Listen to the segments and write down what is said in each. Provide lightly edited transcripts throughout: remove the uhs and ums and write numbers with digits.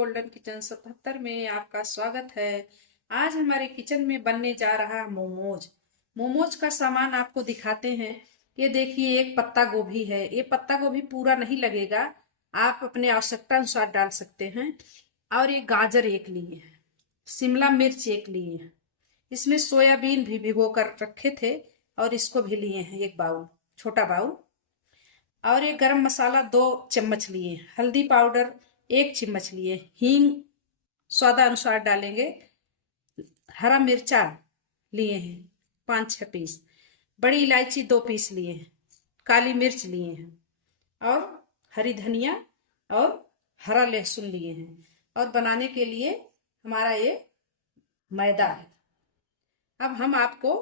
Golden kitchen 77 में आपका स्वागत है। आज हमारे किचन में बनने जा रहा मोमोज। मोमोज का सामान आपको दिखाते हैं। ये देखिए, एक पत्ता गोभी है। ये पत्ता गोभी पूरा नहीं लगेगा, आप अपने आवश्यकता अनुसार डाल सकते हैं। और ये गाजर एक लिए हैं, शिमला मिर्च एक लिए हैं, इसमें सोयाबीन भी भिगो कर रखे थे और इसको भी लिए हैं, एक बाउल, छोटा बाउल। और ये गरम मसाला 2 चम्मच लिए, हल्दी पाउडर 1 चम्मच लिए, हींग स्वादानुसार डालेंगे, हरा मिर्चा लिए हैं 5-6 पीस, बड़ी इलायची 2 पीस लिए हैं, काली मिर्च लिए हैं और हरी धनिया और हरा लहसुन लिए हैं। और बनाने के लिए हमारा ये मैदा है। अब हम आपको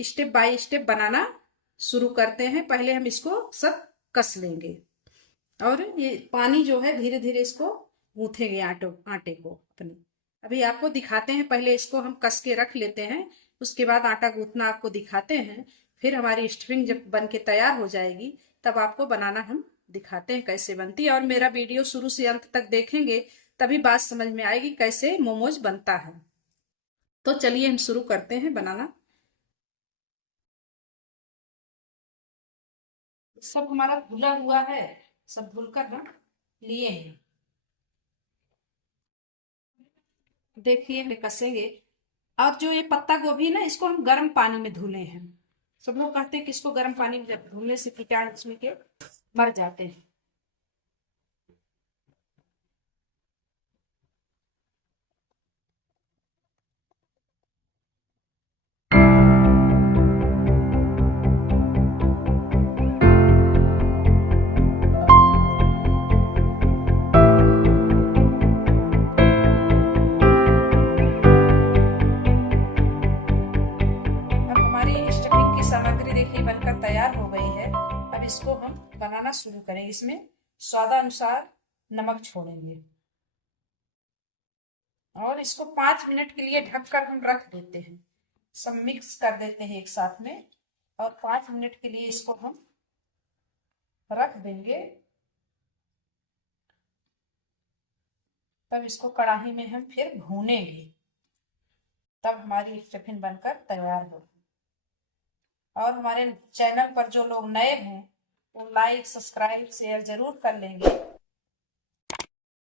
स्टेप बाय स्टेप बनाना शुरू करते हैं। पहले हम इसको सब कस लेंगे और ये पानी जो है धीरे धीरे इसको गूंथेंगे आटे को अपने। अभी आपको दिखाते हैं, पहले इसको हम कस के रख लेते हैं, उसके बाद आटा गूंथना आपको दिखाते हैं। फिर हमारी स्टफिंग जब बन के तैयार हो जाएगी तब आपको बनाना हम दिखाते हैं कैसे बनती है। और मेरा वीडियो शुरू से अंत तक देखेंगे तभी बात समझ में आएगी कैसे मोमोज बनता है। तो चलिए हम शुरू करते हैं बनाना। सब हमारा धुला हुआ है, सब धुलकर हम लिए हैं। देखिए हम कसेंगे। और जो ये पत्ता गोभी है ना, इसको हम गर्म पानी में धुले हैं। सब लोग कहते हैं कि इसको गर्म पानी में जब धुलने से कीटाणु इसमें के मर जाते हैं। अब हमारी स्टफिंग की सामग्री देखिए बनकर तैयार हो गई है। अब इसको हम बनाना शुरू करेंगे। इसमें स्वादानुसार नमक छोड़ेंगे और इसको 5 मिनट के लिए ढककर हम रख देते हैं। सब मिक्स कर देते हैं एक साथ में और 5 मिनट के लिए इसको हम रख देंगे। तब इसको कढ़ाई में हम फिर भूनेंगे, तब हमारी स्टफिंग बनकर तैयार होगी। और हमारे चैनल पर जो लोग नए हैं वो लाइक सब्सक्राइब शेयर जरूर कर लेंगे,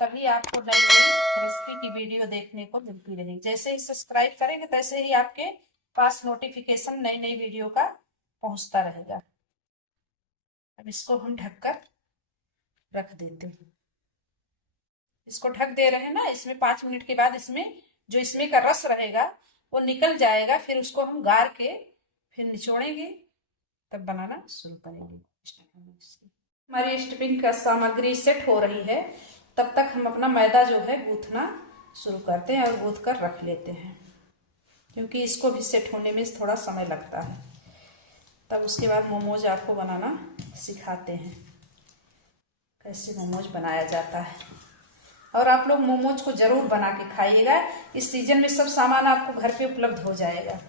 तभी आपको नई नई रेसिपी की वीडियो देखने को मिलती रहेगी। जैसे ही सब्सक्राइब करेंगे तैसे ही आपके पास नोटिफिकेशन नई नई वीडियो का पहुंचता रहेगा। अब इसको हम ढककर रख देते हैं। इसको ढक दे रहे हैं ना, इसमें 5 मिनट के बाद इसमें जो इसमें का रस रहेगा वो निकल जाएगा। फिर उसको हम गार के फिर निचोड़ेंगे, तब बनाना शुरू करेंगे। हमारी स्टफिंग का सामग्री सेट हो रही है, तब तक हम अपना मैदा जो है गूंथना शुरू करते हैं और गूंथ कर रख लेते हैं, क्योंकि इसको भी सेट होने में थोड़ा समय लगता है। तब उसके बाद मोमोज आपको बनाना सिखाते हैं कैसे मोमोज बनाया जाता है। और आप लोग मोमोज को जरूर बना के खाइएगा। इस सीजन में सब सामान आपको घर पे उपलब्ध हो जाएगा।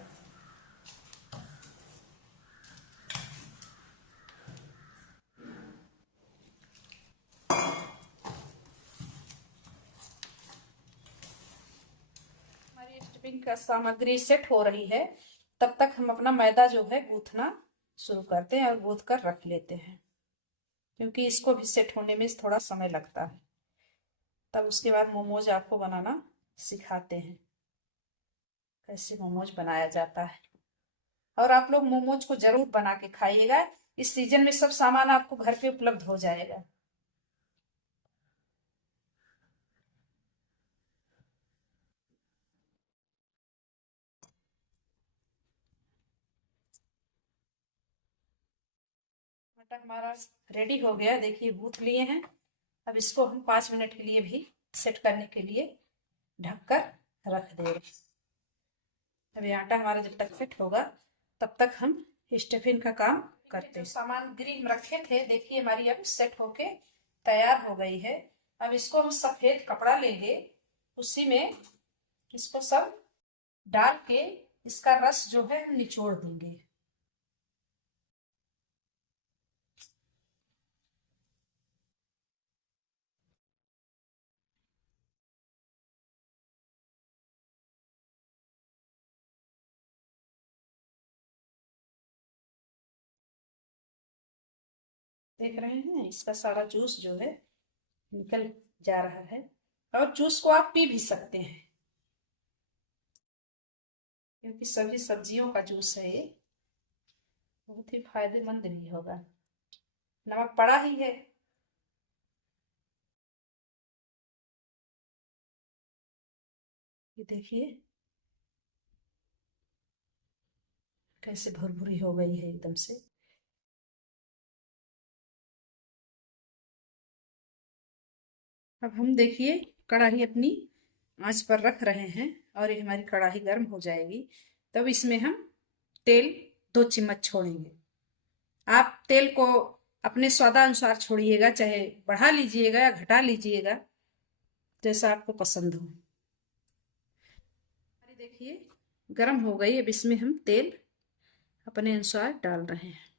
हमारी स्टफिंग का सामग्री सेट हो रही है, तब तक हम अपना मैदा जो है गूंथना शुरू करते हैं और गूंथ कर रख लेते हैं, क्योंकि इसको भी सेट होने में थोड़ा समय लगता है। तब उसके बाद मोमोज आपको बनाना सिखाते हैं कैसे मोमोज बनाया जाता है। और आप लोग मोमोज को जरूर बना के खाइएगा। इस सीजन में सब सामान आपको घर पे उपलब्ध हो जाएगा। आटा हमारा रेडी हो गया, देखिए गूंथ लिए हैं। अब इसको हम 5 मिनट के लिए भी सेट करने के लिए ढककर रख देंगे। अभी आटा हमारा जब तक सेट होगा तब तक हम स्टफिंग का काम करते हैं। सामान ग्रिल में रखे थे, देखिए हमारी अब सेट होके तैयार हो गई है। अब इसको हम सफेद कपड़ा लेंगे, उसी में इसको सब डाल के इसका रस जो है हम निचोड़ देंगे। देख रहे हैं इसका सारा जूस जो है निकल जा रहा है। और जूस को आप पी भी सकते हैं, क्योंकि सभी सब्जियों का जूस है ये, बहुत ही फायदेमंद भी होगा। नमक पड़ा ही है। ये देखिए कैसे भुरभुरी हो गई है एकदम से। अब हम देखिए कढ़ाई अपनी आंच पर रख रहे हैं और ये हमारी कढ़ाई गर्म हो जाएगी, तब इसमें हम तेल 2 चम्मच छोड़ेंगे। आप तेल को अपने स्वादानुसार छोड़िएगा, चाहे बढ़ा लीजिएगा या घटा लीजिएगा, जैसा आपको पसंद हो। देखिए गर्म हो गई। अब इसमें हम तेल अपने अनुसार डाल रहे हैं।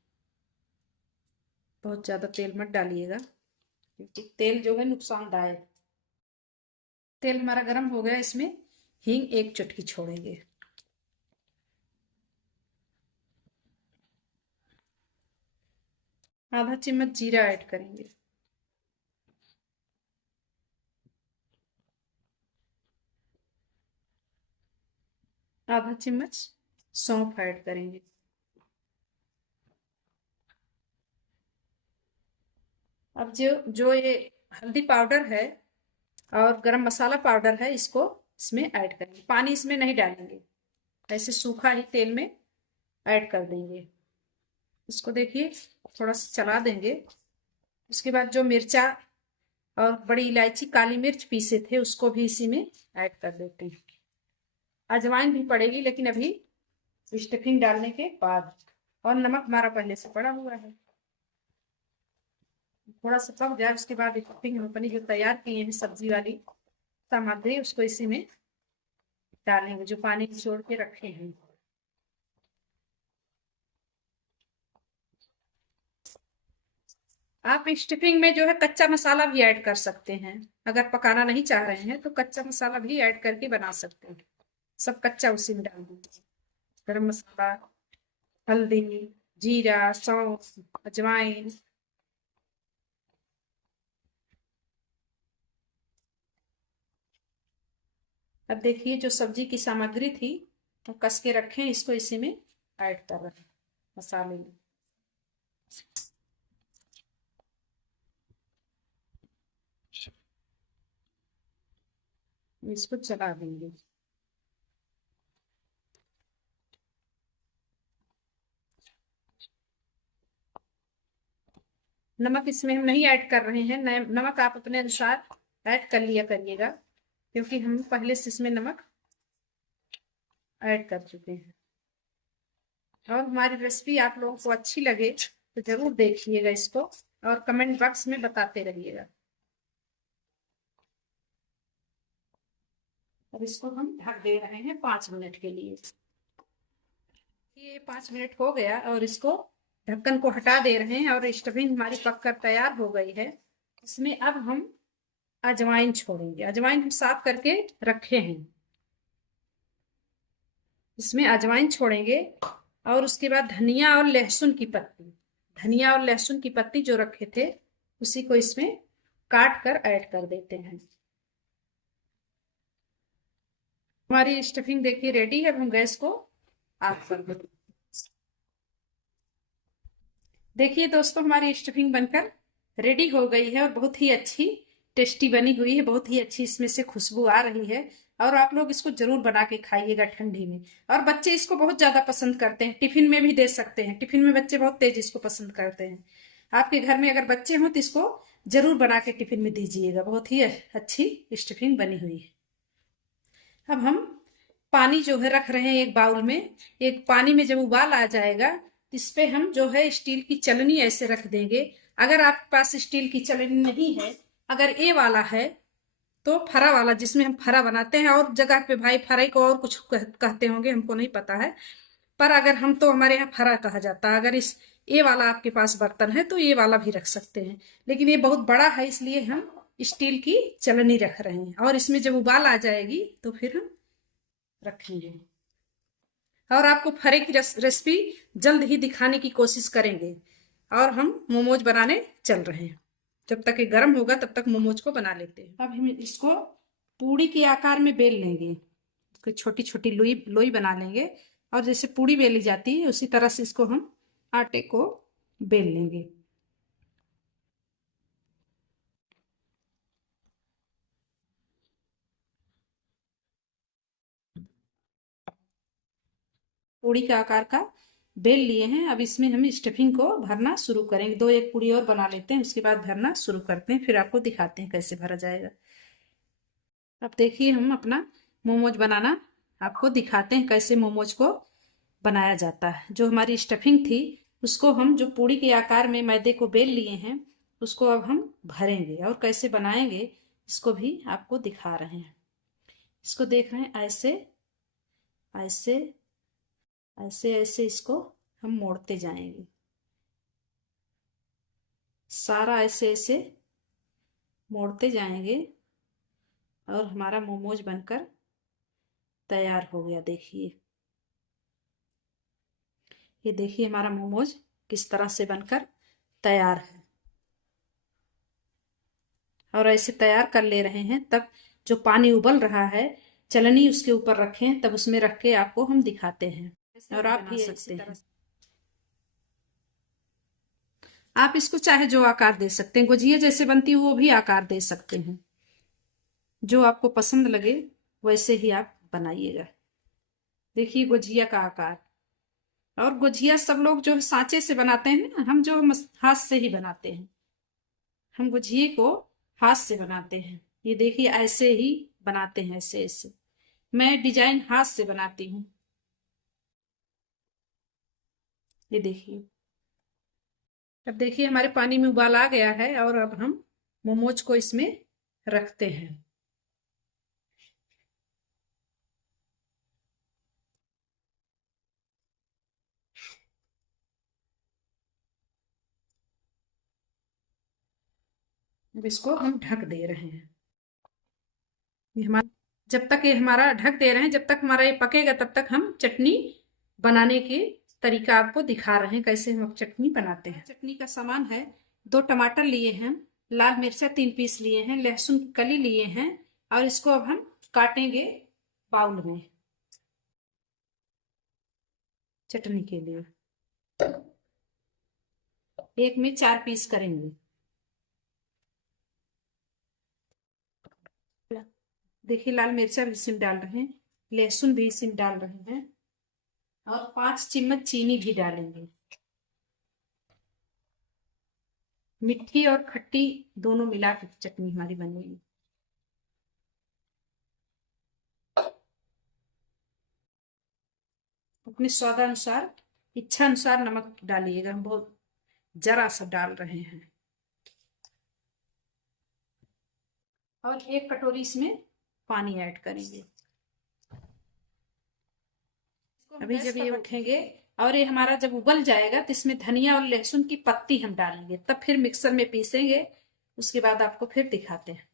बहुत ज़्यादा तेल मत डालिएगा, क्योंकि तेल जो है नुकसानदायक। तेल हमारा गर्म हो गया, इसमें हींग 1 चुटकी छोड़ेंगे। आधा चम्मच जीरा ऐड करेंगे। आधा चम्मच सौंफ ऐड करेंगे। अब जो जो ये हल्दी पाउडर है और गरम मसाला पाउडर है, इसको इसमें ऐड करेंगे। पानी इसमें नहीं डालेंगे, ऐसे सूखा ही तेल में ऐड कर देंगे। इसको देखिए थोड़ा सा चला देंगे। उसके बाद जो मिर्चा और बड़ी इलायची काली मिर्च पीसे थे उसको भी इसी में ऐड कर देते हैं। अजवाइन भी पड़ेगी, लेकिन अभी स्टफिंग डालने के बाद। और नमक हमारा पहले से पड़ा हुआ है। थोड़ा सा पक जाए उसके बाद स्टफिंग हम अपनी जो तैयार किए हैं सब्जी वाली सामग्री, उसको इसी में डालेंगे, जो पानी निचोड़ के रखे हैं। आप स्टफिंग में जो है कच्चा मसाला भी ऐड कर सकते हैं। अगर पकाना नहीं चाह रहे हैं तो कच्चा मसाला भी ऐड करके बना सकते हैं। सब कच्चा उसी में डाल दीजिए। गरम मसाला, हल्दी, जीरा, सौंफ, अजवाइन। अब देखिए जो सब्जी की सामग्री थी तो कस के रखे, इसको इसी में ऐड कर रहे हैं मसाले में। इसको चला देंगे। नमक इसमें हम नहीं ऐड कर रहे हैं। नमक आप अपने अनुसार ऐड कर लिया करिएगा, क्योंकि हम पहले से इसमें नमक ऐड कर चुके हैं। और हमारी रेसिपी आप लोगों को अच्छी लगे तो जरूर देखिएगा इसको और कमेंट बॉक्स में बताते रहिएगा। अब इसको हम ढक दे रहे हैं 5 मिनट के लिए। ये 5 मिनट हो गया और इसको ढक्कन को हटा दे रहे हैं और स्टफिंग हमारी पककर तैयार हो गई है। इसमें अब हम अजवाइन छोड़ेंगे। अजवाइन हम साफ करके रखे हैं, इसमें अजवाइन छोड़ेंगे। और उसके बाद धनिया और लहसुन की पत्ती, धनिया और लहसुन की पत्ती जो रखे थे उसी को इसमें काट कर ऐड कर देते हैं। हमारी स्टफिंग देखिए रेडी है। अब हम गैस को ऑफ कर देते हैं। देखिए दोस्तों हमारी स्टफिंग बनकर रेडी हो गई है और बहुत ही अच्छी टेस्टी बनी हुई है। बहुत ही अच्छी इसमें से खुशबू आ रही है। और आप लोग इसको जरूर बना के खाइएगा ठंडी में। और बच्चे इसको बहुत ज्यादा पसंद करते हैं, टिफिन में भी दे सकते हैं। टिफिन में बच्चे बहुत तेज इसको पसंद करते हैं। आपके घर में अगर बच्चे हों तो इसको जरूर बना के टिफिन में दीजिएगा। बहुत ही अच्छी स्टफिंग बनी हुई है। अब हम पानी जो है रख रहे हैं एक बाउल में। एक पानी में जब उबाल आ जाएगा तो इस पे हम जो है स्टील की चलनी ऐसे रख देंगे। अगर आपके पास स्टील की चलनी नहीं है, अगर ये वाला है तो फरा वाला, जिसमें हम फरा बनाते हैं, और जगह पे भाई फराई को और कुछ कहते होंगे, हमको नहीं पता है। पर अगर हम तो हमारे यहाँ फरा कहा जाता है। अगर इस ये वाला आपके पास बर्तन है तो ये वाला भी रख सकते हैं, लेकिन ये बहुत बड़ा है इसलिए हम स्टील की चलनी रख रहे हैं। और इसमें जब उबाल आ जाएगी तो फिर हम रखेंगे। और आपको फरे की रेसिपी जल्द ही दिखाने की कोशिश करेंगे। और हम मोमोज बनाने चल रहे हैं। जब तक ये गर्म होगा तब तक मोमोज को बना लेते हैं। अब हम इसको पूड़ी के आकार में बेल लेंगे, इसको छोटी छोटी लोई लोई बना लेंगे और जैसे पूड़ी बेली जाती है उसी तरह से इसको हम आटे को बेल लेंगे। पूड़ी के आकार का बेल लिए हैं। अब इसमें हम स्टफिंग को भरना शुरू करेंगे। दो एक पूड़ी और बना लेते हैं, उसके बाद भरना शुरू करते हैं, फिर आपको दिखाते हैं कैसे भरा जाएगा। अब देखिए हम अपना मोमोज बनाना आपको दिखाते हैं कैसे मोमोज को बनाया जाता है। जो हमारी स्टफिंग थी उसको हम जो पूड़ी के आकार में मैदे को बेल लिए हैं उसको अब हम भरेंगे और कैसे बनाएंगे इसको भी आपको दिखा रहे हैं। इसको देख रहे हैं, ऐसे ऐसे ऐसे ऐसे इसको हम मोड़ते जाएंगे, सारा ऐसे ऐसे मोड़ते जाएंगे और हमारा मोमोज बनकर तैयार हो गया। देखिए, ये देखिए हमारा मोमोज किस तरह से बनकर तैयार है। और ऐसे तैयार कर ले रहे हैं। तब जो पानी उबल रहा है चलनी उसके ऊपर रखें, तब उसमें रख के आपको हम दिखाते हैं और आप भी सकते हैं। आप इसको चाहे जो आकार दे सकते हैं, गुजिया जैसे बनती है वो भी आकार दे सकते हैं, जो आपको पसंद लगे वैसे ही आप बनाइएगा। देखिए गुजिया का आकार। और गुजिया सब लोग जो सांचे से बनाते हैं ना, हम जो हाथ से ही बनाते हैं। हम गुजिये को हाथ से बनाते हैं। ये देखिए ऐसे ही बनाते हैं, ऐसे ऐसे। मैं डिजाइन हाथ से बनाती हूँ। ये देखिए, अब देखिए हमारे पानी में उबाल आ गया है और अब हम मोमोज को इसमें रखते हैं। अब इसको हम ढक दे रहे हैं। ये हमारा जब तक ये हमारा ढक दे रहे हैं, जब तक हमारा ये पकेगा तब तक हम चटनी बनाने के तरीका आपको दिखा रहे हैं कैसे हम चटनी बनाते हैं। चटनी का सामान है, 2 टमाटर लिए हैं, लाल मिर्चा 3 पीस लिए हैं, लहसुन की कली लिए हैं और इसको अब हम काटेंगे बाउल में चटनी के लिए। एक में 4 पीस करेंगे। देखिए लाल मिर्चा भी इसमें डाल रहे हैं, लहसुन भी इसमें डाल रहे हैं और 5 चम्मच चीनी भी डालेंगे। मीठी और खट्टी दोनों मिला के चटनी हमारी बनेगी। अपने स्वादानुसार, इच्छा अनुसार नमक डालिएगा। हम बहुत जरा सा डाल रहे हैं। और 1 कटोरी इसमें पानी ऐड करेंगे। अभी जब ये रखेंगे और ये हमारा जब उबल जाएगा तो इसमें धनिया और लहसुन की पत्ती हम डालेंगे, तब फिर मिक्सर में पीसेंगे। उसके बाद आपको फिर दिखाते हैं।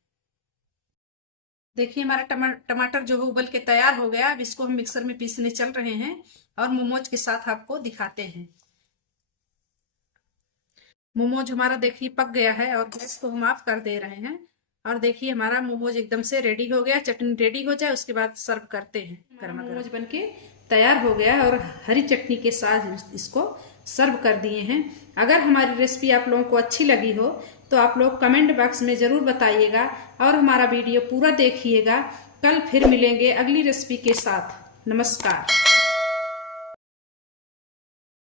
देखिए हमारा टमाटर जो है उबल के तैयार हो गया। अब इसको हम मिक्सर में पीसने चल रहे हैं और मोमोज के साथ आपको दिखाते हैं। मोमोज हमारा देखिए पक गया है और गैस को हम ऑफ कर दे रहे हैं। और देखिए हमारा मोमोज एकदम से रेडी हो गया। चटनी रेडी हो जाए उसके बाद सर्व करते हैं। गरम मोमोज बनके तैयार हो गया और हरी चटनी के साथ इसको सर्व कर दिए हैं। अगर हमारी रेसिपी आप लोगों को अच्छी लगी हो तो आप लोग कमेंट बॉक्स में ज़रूर बताइएगा और हमारा वीडियो पूरा देखिएगा। कल फिर मिलेंगे अगली रेसिपी के साथ। नमस्कार।